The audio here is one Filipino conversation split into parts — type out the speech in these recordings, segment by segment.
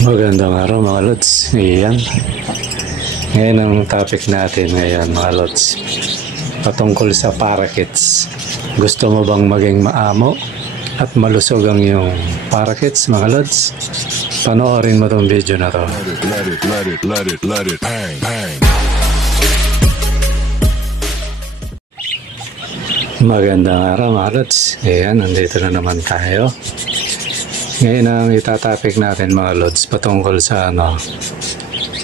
Magandang araw mga Lods. Iyan. Ngayon ang topic natin ngayon mga Lods. Patungkol sa parakeets. Gusto mo bang maging maamo at malusog ang iyong parakeets mga Lods? Panoorin mo tong video na to. Let it, bang, bang. Magandang araw mga Lods. Ayan, nandito na naman tayo. Ngayon ang itatopic natin mga Lods patungkol sa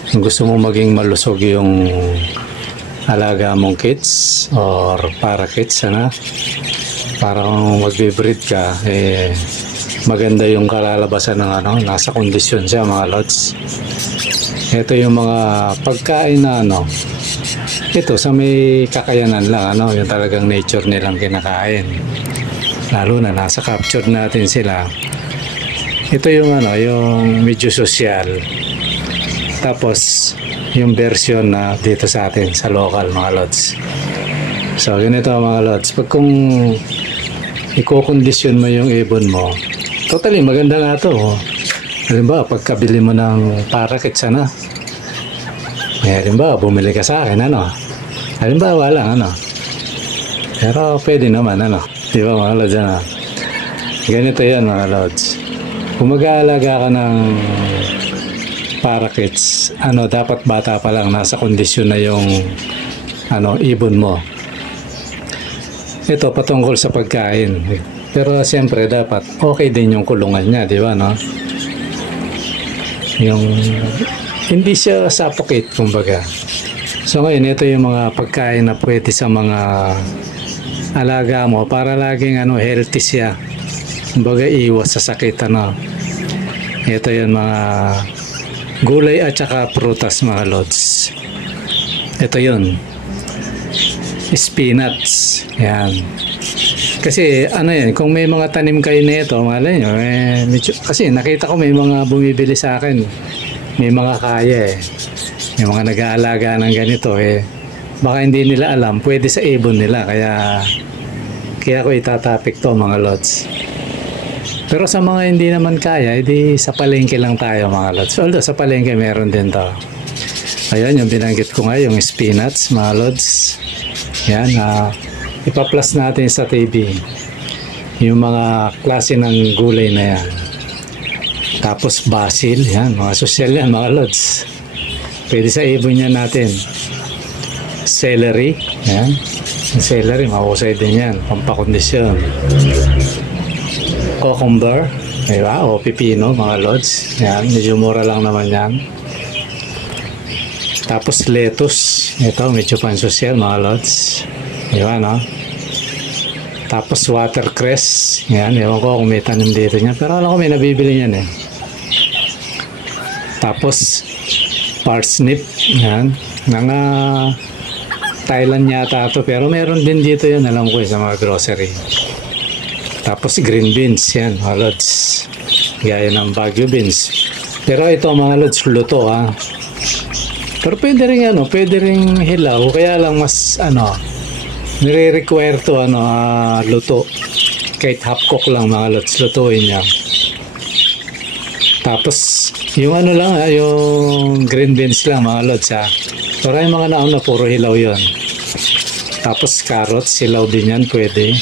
kung gusto mo maging malusog yung alaga mong kids or parakeets para kung magbe-breed ka maganda yung kalalabasan ng nasa kondisyon siya mga Lods. Ito yung mga pagkain na ito sa may kakayanan lang yung talagang nature nilang kinakain, lalo na nasa capture natin sila. Ito yung yung medyo social. Tapos yung version na dito sa atin sa local mga Lods. So ganito mga Lods, pag kung i-condition mo yung ibon mo, totally maganda nga to. Halimbawa pagkabili mo ng parakeets halimbawa bumili ka sa akin halimbawa lang pero pwede naman di ba mga Lods ganito yan mga Lods. Kung mag-aalaga ka ng parakeets, dapat bata pa lang nasa kondisyon na yung ibon mo. Ito patungkol sa pagkain. Pero siyempre dapat okay din yung kulungan niya, di ba Yung hindi siya suffocate kumbaga. So ngayon ito yung mga pagkain na pwede sa mga alaga mo para laging healthy siya. Kumbaga iwas sa sakit Ito yung mga gulay at saka prutas mga Lods. Ito yun. Spinach. Yan. Kasi yan, kung may mga tanim kayo nito, malay nyo, kasi nakita ko may mga bumibili sa akin. May mga kaya May mga nag-aalaga ng ganito baka hindi nila alam, pwede sa ibon nila. Kaya ko itatapik to mga Lods. Pero sa mga hindi naman kaya, edi sa palengke lang tayo mga Lods. Although sa palengke meron din to. Ayan yung binanggit ko nga, yung spinach mga Lods. Yan, ipa-plus natin sa TV yung mga klase ng gulay na yan. Tapos basil, yan, mga sosyal yan mga Lods. Pwede sa ibon yan natin. Celery, yan. Yung celery, mahusay din yan, pampakondisyon. Cucumber, diba? O pipino mga Lods. Yan, medyo mura lang naman yan. Tapos lettuce, ito medyo pansosyal mga Lods. Diba Tapos watercress, yan, ewan ko kung may tanim dito niya, pero alam ko may nabibili niyan Tapos parsnip, yan, mga Thailand yata ito, pero meron din dito yan, alam ko sa mga grocery. Tapos green beans, yan mga Lods. Gaya ng Baguio beans. Pero ito mga Lods, luto Pero pwede rin hilaw. Kaya lang mas nire-require to luto. Kahit half cook lang mga Lods, lutuin niya. Tapos yung yung green beans lang mga Lods Pero yung mga nauna puro hilaw yon. Tapos carrots, hilaw din yan, pwede.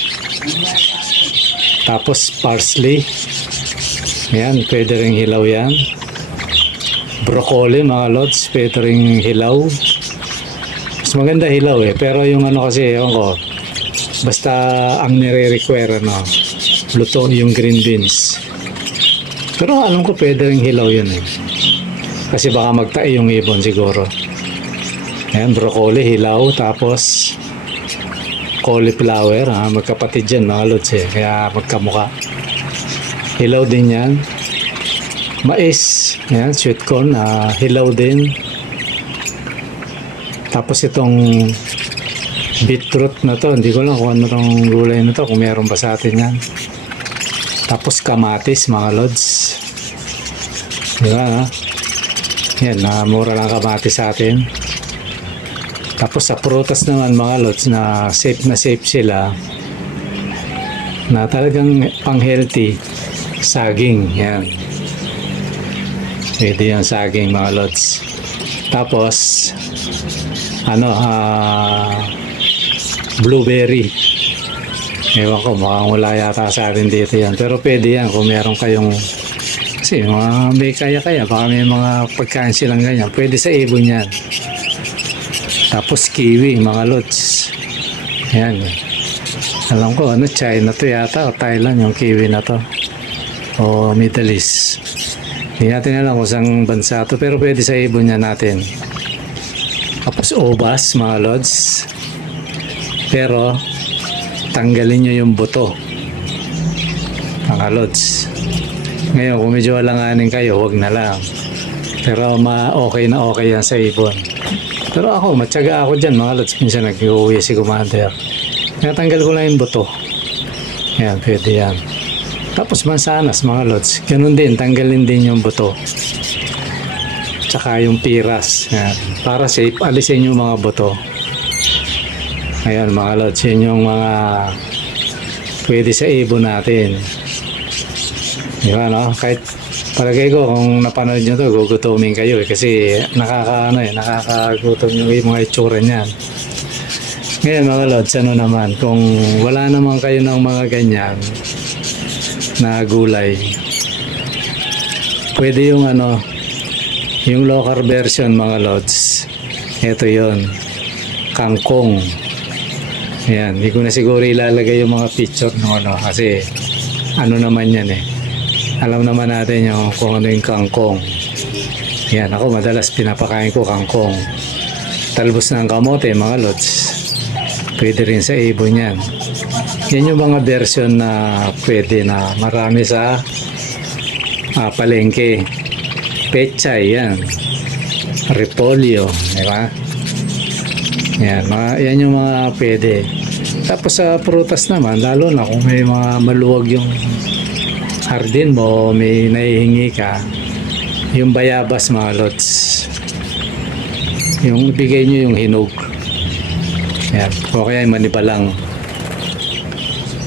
Tapos parsley. Yan, pwede rin hilaw yan. Broccoli mga Lods, pwede rin hilaw. Mas maganda hilaw pero yung kasi, ewan ko, basta ang nire-require luto yung green beans. Pero alam ko pwede rin hilaw yun kasi baka magtae yung ibon siguro. Ayan, broccoli, hilaw, tapos cauliflower, magkapatid yan mga Lods kaya magkamuka. Hilaw din yan. Mais, yan, sweet corn, hilaw din. Tapos itong beetroot na to, hindi ko lang kung ano tong gulay na to, kung meron ba sa atin yan. Tapos kamatis mga Lods. Diba yan, mura lang kamatis sa atin. Tapos sa prutas naman mga Lods na safe sila, na talagang pang healthy, saging yan. Pwede yung saging mga lods. Tapos, blueberry. Ewan ko, mukhang wala yata sa atin dito yan. Pero pwede yan kung meron kayong, kasi may kaya-kaya, baka may mga pagkain silang ganyan. Pwede sa ibon yan. Tapos kiwi, mga lods. Ayan. Alam ko, China to yata, o Thailand yung kiwi na to. O Middle East. Hindi natin alam kung saan bansa to, pero pwede sa ibon yan natin. Tapos ubas, mga lods. Pero, tanggalin nyo yung buto. Mga lods. Ngayon, kung medyo alanganin kayo, wag na lang. Pero okay na okay yan sa ibon. Pero ako, matyaga ako dyan, mga lods. Minsan nag-uwi si Commander. Natanggal ko lang yung buto. Yan, pwede yan. Tapos mansanas, mga lods. Ganun din, tanggalin din yung buto. Tsaka yung piras. Yan. Para safe, alisin yung mga buto. Ayan, mga lods. Yan yung mga pwede sa ibon natin. Diba, no? Kahit palagay ko, kung napanood nyo to, gugutumin kayo. Kasi nakakagutom yung mga itsura niyan. Ngayon, mga lods, naman, kung wala naman kayo ng mga ganyan na gulay, pwede yung yung local version, mga lods. Ito yon, kangkong. Ayan, hindi ko na siguro ilalagay yung mga picture kasi naman yan alam naman natin yung kung ano yung kangkong. Yan, ako madalas pinapakain ko kangkong. Talbos ng kamote, mga lods. Pwede rin sa ibon yan. Yan yung mga version na pwede na marami sa palengke. Pechay, yan. Repolyo, diba? Yan yung mga pwede. Tapos sa prutas naman, lalo na kung may mga maluwag yung hardin mo, may naihingi ka, yung bayabas, mga lods. Yung ibigay nyo yung hinog. Yan. O kaya yung manibalang.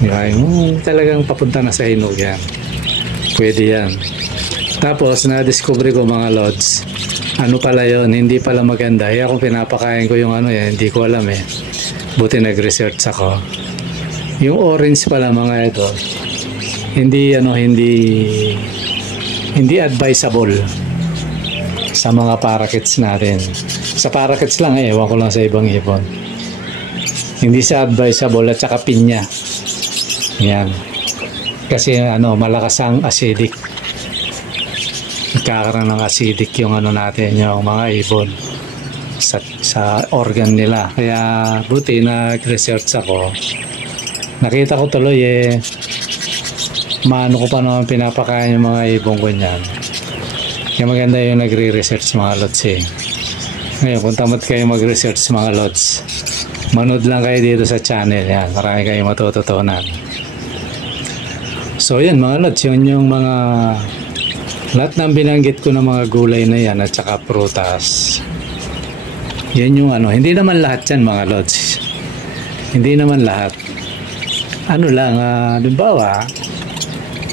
Yung talagang papunta na sa hinog yan. Pwede yan. Tapos na-discover ko, mga lods, pala yun, hindi pala maganda. Kaya kung pinapakain ko yung hindi ko alam Buti nag-research ako. Yung orange pala, mga ito, hindi advisable sa mga parakeets natin. Sa parakeets lang, ewan ko lang sa ibang ibon. Hindi siya advisable at saka pinya. Yan. Kasi malakas ang acidic. Nagkakaroon ng acidic yung natin, yung mga ibon sa organ nila. Kaya buti nag-research ako. Nakita ko tuloy maano ko pa naman pinapakain yung mga ibon ko niyan. Kaya maganda yung nagre-research, mga lods Ngayon, kung tamad kayo mag-research, mga lods, manood lang kayo dito sa channel. Yan, marami kayo matututunan. So yan, mga lods, yun yung mga lahat ng binanggit ko ng mga gulay na yan at saka prutas. Yan yung hindi naman lahat yan, mga lods. Hindi naman lahat. Halimbawa,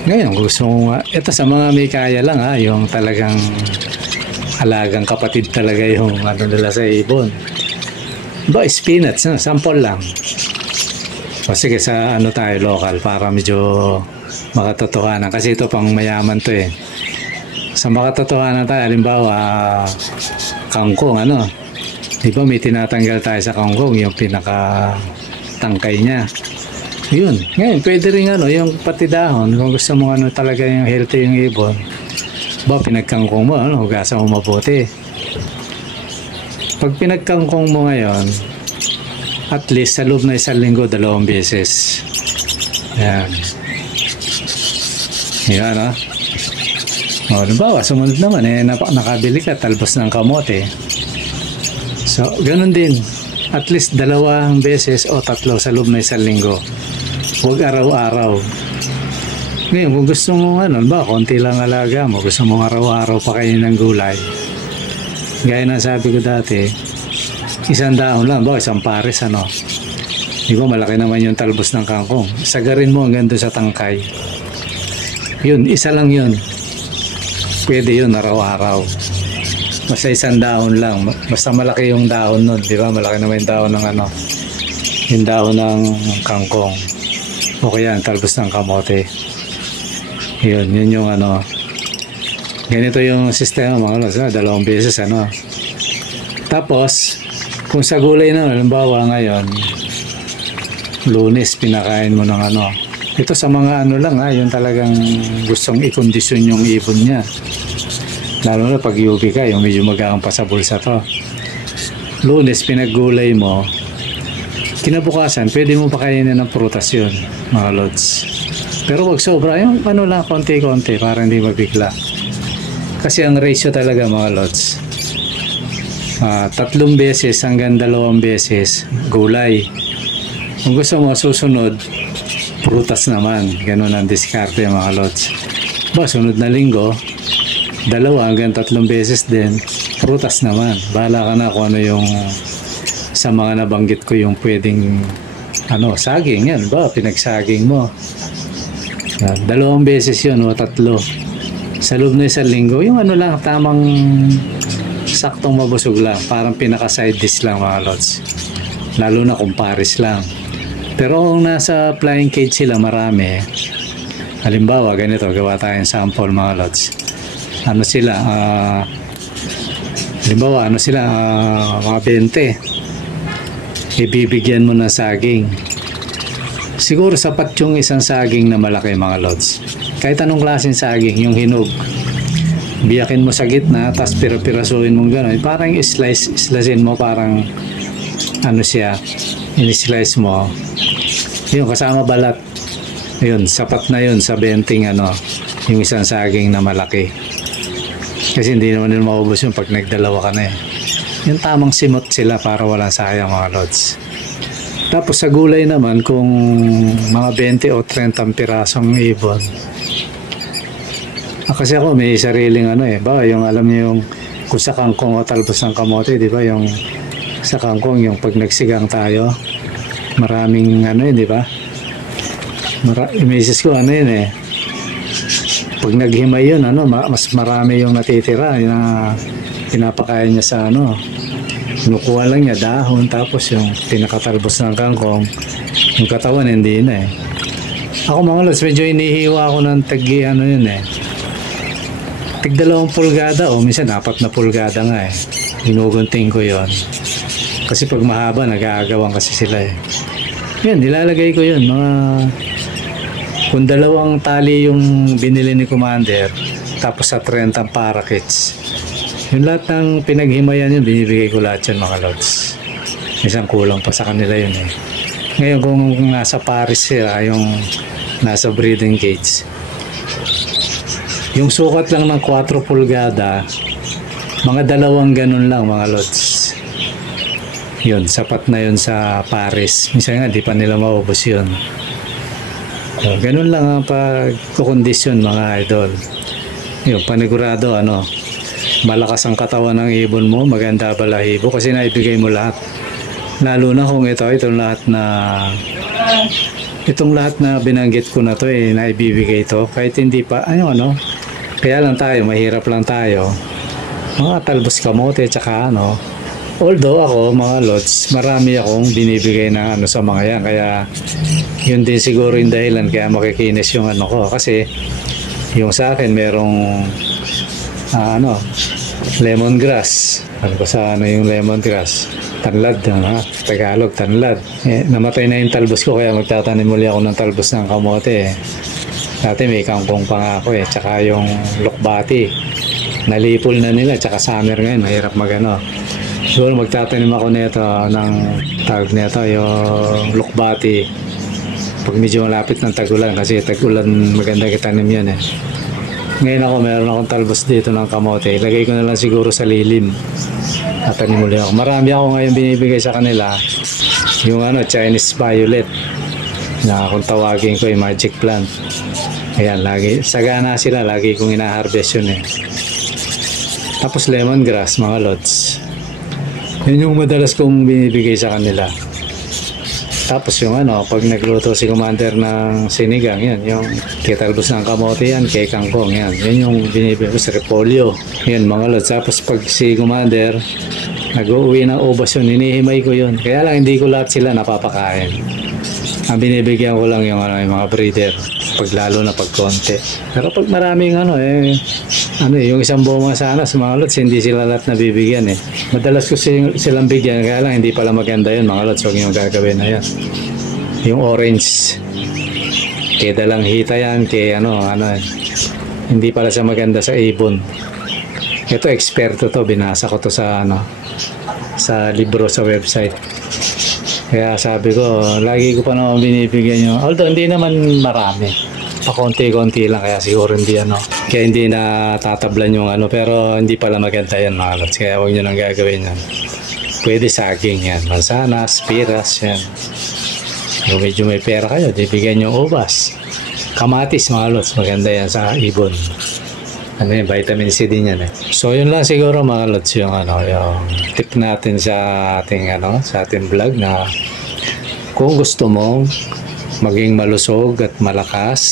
ngayon gusto mo ito sa mga may kaya lang yung talagang alagang kapatid talaga yung nila sa ibon. Spinach, sample lang. O sige, sa tayo local para medyo makatotohanan. Kasi ito pang mayaman to Sa makatotohanan tayo, halimbawa, kangkong, di ba may tinatanggal tayo sa kangkong, yung pinaka-tangkay niya. Yun. Ngayon, pwede rin yung pati dahon, kung gusto mo talaga yung healthy yung ibon. Pinagkangkong mo, hugasan mo mabuti. Pag pinagkangkong mo ngayon, at least sa loob na 1 linggo, 2 beses. Yan. Yan, halimbawa, sumunod naman, nakabili ka, talbos ng kamote. So, ganun din. At least 2 beses o 3 sa loob na 1 linggo. Huwag araw-araw. Ngayon, kung gusto mo konti lang alaga mo, gusto mo araw-araw pa kayo ng gulay. Gaya na sabi ko dati, 1 dahon lang, 1 pares, Di ba, malaki naman yung talbos ng kangkong. Sagarin mo hanggang doon sa tangkay. Yun, 1 lang yun. pwede yun araw-araw. Basta isang dahon lang. Basta malaki yung dahon nun, di ba? Malaki naman yung dahon ng ano, yung dahon ng kangkong. O kaya ang talbos ng kamote. Yun yung ano. Ganito yung sistema mga lods, 2 beses ano. Tapos, kung sa gulay na, halimbawa ngayon, Lunes pinakain mo ng ano. Ito sa mga ano lang yung talagang gustong ikondisyon yung ibon niya. Lalo na pag UV ka, yung medyo magaang pa sa bulsa to. Lunes pinaggulay mo, kinabukasan, pwede mo pakainin ng prutas yun, mga lods. Pero wag sobra, yung ano lang, konti-konti, para hindi mabigla. Kasi ang ratio talaga, mga lods, 3 beses hanggang 2 beses gulay. Kung gusto mo susunod, prutas naman. Ganun ang diskarte, mga lods. Sunod na linggo, 2 hanggang 3 beses din, prutas naman. Bahala ka na kung ano yung sa mga nabanggit ko yung pwedeng ano, saging yan, pinagsaging mo. 2 beses yun o 3. Sa loob na 1 linggo, yung ano lang, tamang saktong mabusog lang. Parang pinaka-side dish lang, mga lods. Lalo na kung pares lang. Pero kung nasa flying cage sila marami, halimbawa ganito, gawa tayong sample, mga lods. Ano sila, halimbawa ano sila, mga 20. Ibibigyan mo ng saging. Siguro sapat yung isang saging na malaki, mga lods. Kahit anong klaseng saging, yung hinog, biyakin mo sa gitna, tapos pirapirasuhin mo gano'n. Parang slicein mo, parang ano siya, in-slice mo. Yun, kasama balat. Yun, sapat na yun sa 20 ano, yung isang saging na malaki. Kasi hindi naman nila maubos yun pag nagdalawa ka na eh. Yung tamang simot sila para walang sayang, mga lods. Tapos sa gulay naman, kung mga 20 o 30 pirasong ibon. Kasi ako may sariling ano yung alam niyo yung kung sa kangkong o talbos ng kamote, di ba? Yung sa kangkong, yung pag nagsigang tayo, maraming ano yun, di ba? Imisis ko ano yun pag naghimay yun, ano, mas marami yung natitira na pinapakain niya sa ano. Kinukuha lang niya dahon, tapos yung pinakatalbos ng kangkong, yung katawan hindi na Ako, mga lods, medyo inihiwa ako ng tagi ano yun tig 2 pulgada o minsan 4 na pulgada nga Ginugunting ko yon. Kasi pag mahaba, nag-aagawan kasi sila Yan, nilalagay ko yun. Kung 2 tali yung binili ni Commander, tapos sa 30 parakeets. Yung lahat ng pinaghimayan yun, binibigay ko lahat yun, mga lods. Isang kulang pa sa kanila yun Ngayon, kung nasa Paris sila, yung nasa breeding cage, yung sukat lang ng 4 pulgada, mga 2 ganun lang, mga lods. Yun, sapat na yun sa Paris. Minsan nga, di pa nila maubos yun. So, ganun lang ang pagkukondisyon, mga idol. Yun, panigurado, malakas ang katawan ng ibon mo, maganda balahibo, kasi naibigay mo lahat. Lalo na kung itong lahat na binanggit ko na to naibibigay to, kahit hindi pa, kaya lang tayo, mahirap lang tayo. Mga talbos kamote, tsaka although ako, mga lods, marami akong binibigay na sa mga yan. Kaya, yun din siguro yung dahilan kaya makikinis yung ko. Kasi, yung sa akin, merong, lemongrass. Ano ko sa yung lemongrass? Tanlad, Tagalog, tanlad. Namatay na yung talbos ko, kaya magtatanim muli ako ng talbos ng kamote. Dati may kangkong pa nga ako tsaka yung lukbati. Nalipol na nila, tsaka summer ngayon, mahirap Siguro magtatanim ako nito ng tawag nito, yung lukbati. Pag medyo malapit ng tag-ulan, kasi tag-ulan maganda kitanim yan Ngayon ako, meron akong talbos dito ng kamote. Ilagay ko na lang siguro sa lilim. Tatanim muli ako. Marami ako ngayon binibigay sa kanila. Yung Chinese violet. Na kung tawagin ko yung magic plant. Ayan, sagana sila, lagi kong ina-harvest yun Tapos lemongrass, mga lods. Yun yung madalas kong binibigay sa kanila. Tapos yung pag nagluto si Commander ng sinigang, yan, yung kitalbos ng kamote yan, kay kangkong, yan. Yan yung binibili ko sa repolyo. Yan mga lods. Tapos pag si Commander, nag-uwi ng ubas yun, hinihimay ko yun. Kaya lang hindi ko lahat sila napapakain. Ang binibigyan ko lang yung yung mga breeder. Pag lalo na pag konti. Pero pag maraming yung isang bunga sana sa mga lods, hindi sila lahat nabibigyan eh. Madalas ko silang bigyan, kaya lang hindi pala maganda yun mga lods. Huwag yung gagawin na yan. Yung orange, kaya dalang hita yan, kaya hindi pala siya maganda sa ibon. Ito, eksperto to, binasa ko to sa sa libro sa website. Kaya sabi ko, lagi ko pa naman binibigyan nyo. Although hindi naman marami. Pakonti-konti lang, kaya siguro hindi Kaya hindi na tatablan yung pero hindi pala maganda yan mga lods. Kaya huwag nyo nang gagawin yan. Pwede saging yan. Mansanas, piras yan. Kung medyo may pera kayo, bibigyan nyo ubas. Kamatis mga lods, maganda yan sa ibon. Vitamin C din yan eh. So yun lang siguro mga lods yung yung tip natin sa ating sa ating vlog na kung gusto mo maging malusog at malakas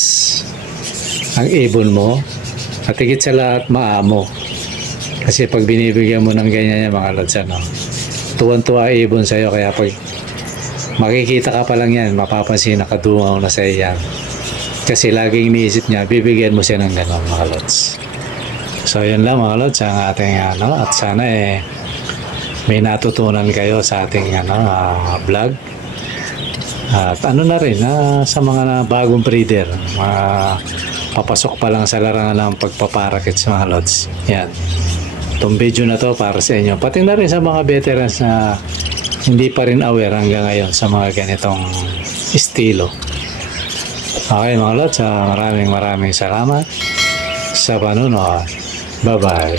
ang ibon mo at higit sa lahat maamo. Kasi pag binibigyan mo ng ganyan yung mga lods tuwan-tuwa ibon sa'yo, kaya pag makikita ka pa lang yan, mapapansin na kadungaw na sa iyan. Kasi laging iniisip niya, bibigyan mo siya ng gano'n mga lods. So yun lang mga lods ang ating at sana may natutunan kayo sa ating vlog. At na rin sa mga bagong breeder, papasok pa lang sa larangan ng pagpaparakits mga lods. Yan. Itong video na to para sa inyo. Pati na rin sa mga veterans na hindi pa rin aware hanggang ngayon sa mga ganitong estilo. Okay mga lods, maraming salamat sa panonood. Bye-bye.